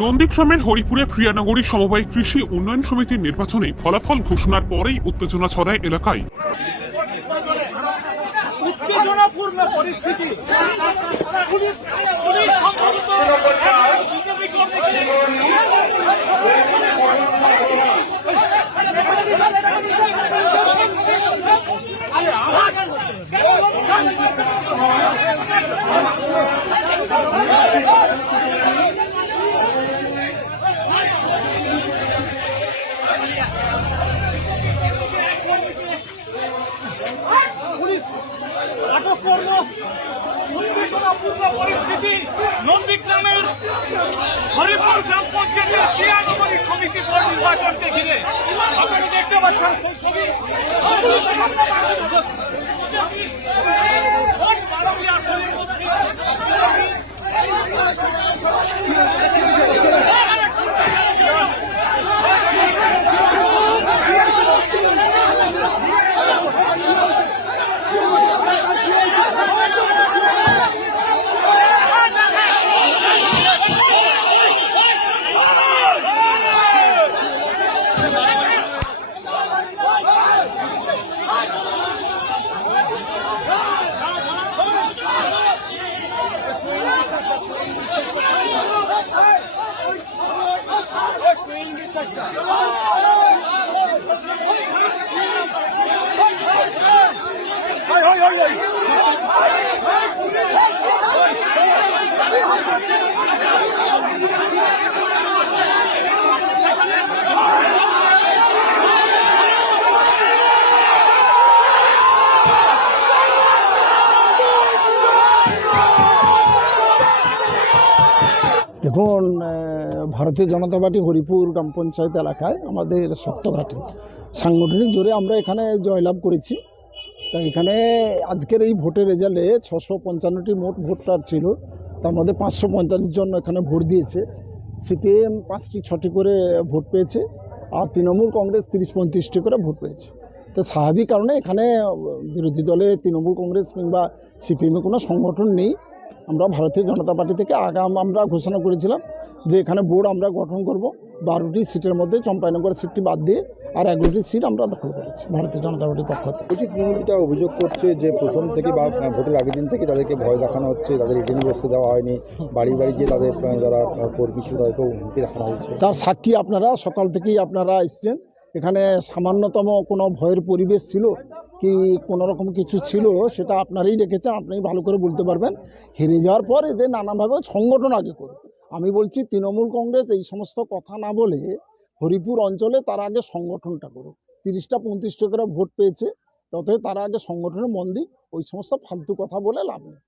নন্দীগ্রামের হরিপুরে প্রিয়ানগরী সমবায় কৃষি উন্নয়ন সমিতির নির্বাচনে ফলাফল ঘোষণার পরেই উত্তেজনা ছড়ায় এলাকায়। উত্তেজনাপূর্ণ পরিস্থিতি। পুলিশ আটক করল। উত্তেজনাপূর্ণ পরিস্থিতি, নন্দীগ্রামের হরিপুর গ্রাম পঞ্চায়েতের ক্রিয়ানগরী সমিতি বোর্ড নির্বাচনকে ঘিরে। আপনারা দেখতে পাচ্ছেন সেই ছবি। Ready? Ready? Hey, hey, hey, hey! দেখুন ভারতীয় জনতা পার্টি হরিপুর গ্রাম পঞ্চায়েত এলাকায় আমাদের সপ্তঘাটে। সাংগঠনিক জোরে আমরা এখানে জয়লাভ করেছি। তা এখানে আজকের এই ভোটের রেজাল্টে ছশো পঞ্চান্নটি মোট ভোটার ছিল। তার মধ্যে পাঁচশো পঁয়তাল্লিশ জন এখানে ভোট দিয়েছে। সিপিএম পাঁচটি, ছটি করে ভোট পেয়েছে। আর তৃণমূল কংগ্রেস তিরিশ পঁয়ত্রিশটি করে ভোট পেয়েছে। তো স্বাভাবিক কারণে এখানে বিরোধী দলে তৃণমূল কংগ্রেস কিংবা সিপিএমে কোনো সংগঠন নেই। আমরা ভারতীয় জনতা পার্টি থেকে আগাম আমরা ঘোষণা করেছিলাম যে এখানে বোর্ড আমরা গঠন করব। বারোটি সিটের মধ্যে চম্পাইনগর সিটটি বাদ দিয়ে আর এগারোটি সিট আমরা দখল করেছি ভারতীয় জনতা পার্টির পক্ষ থেকে। বলছি তৃণমূল অভিযোগ করছে যে প্রথম থেকে বা ভোটের আগের দিন থেকে তাদেরকে ভয় দেখানো হচ্ছে তাদের রিটার্ন বসতে দেওয়া হয়নি। বাড়ি বাড়ি গিয়ে তাদের যারা কর্মী ছিল তাদেরকেও হুমকি দেখানো হয়েছে। তার সাক্ষী আপনারা সকাল থেকেই আপনারা এসছেন। এখানে সামান্যতম কোনো ভয়ের পরিবেশ ছিল? কি কোনোরকম কিছু ছিল সেটা আপনারাই দেখেছেন, আপনি ভালো করে বলতে পারবেন। হেরে যাওয়ার পর এদের নানানভাবে সংগঠন আগে করবে। আমি বলছি, তৃণমূল কংগ্রেস এই সমস্ত কথা না বলে হরিপুর অঞ্চলে তারা আগে সংগঠনটা করুক। তিরিশটা পঁয়ত্রিশটা করে ভোট পেয়েছে তত তারা আগে সংগঠনের মন দিক ওই সমস্ত ফালতু কথা বলে লাভ নেই।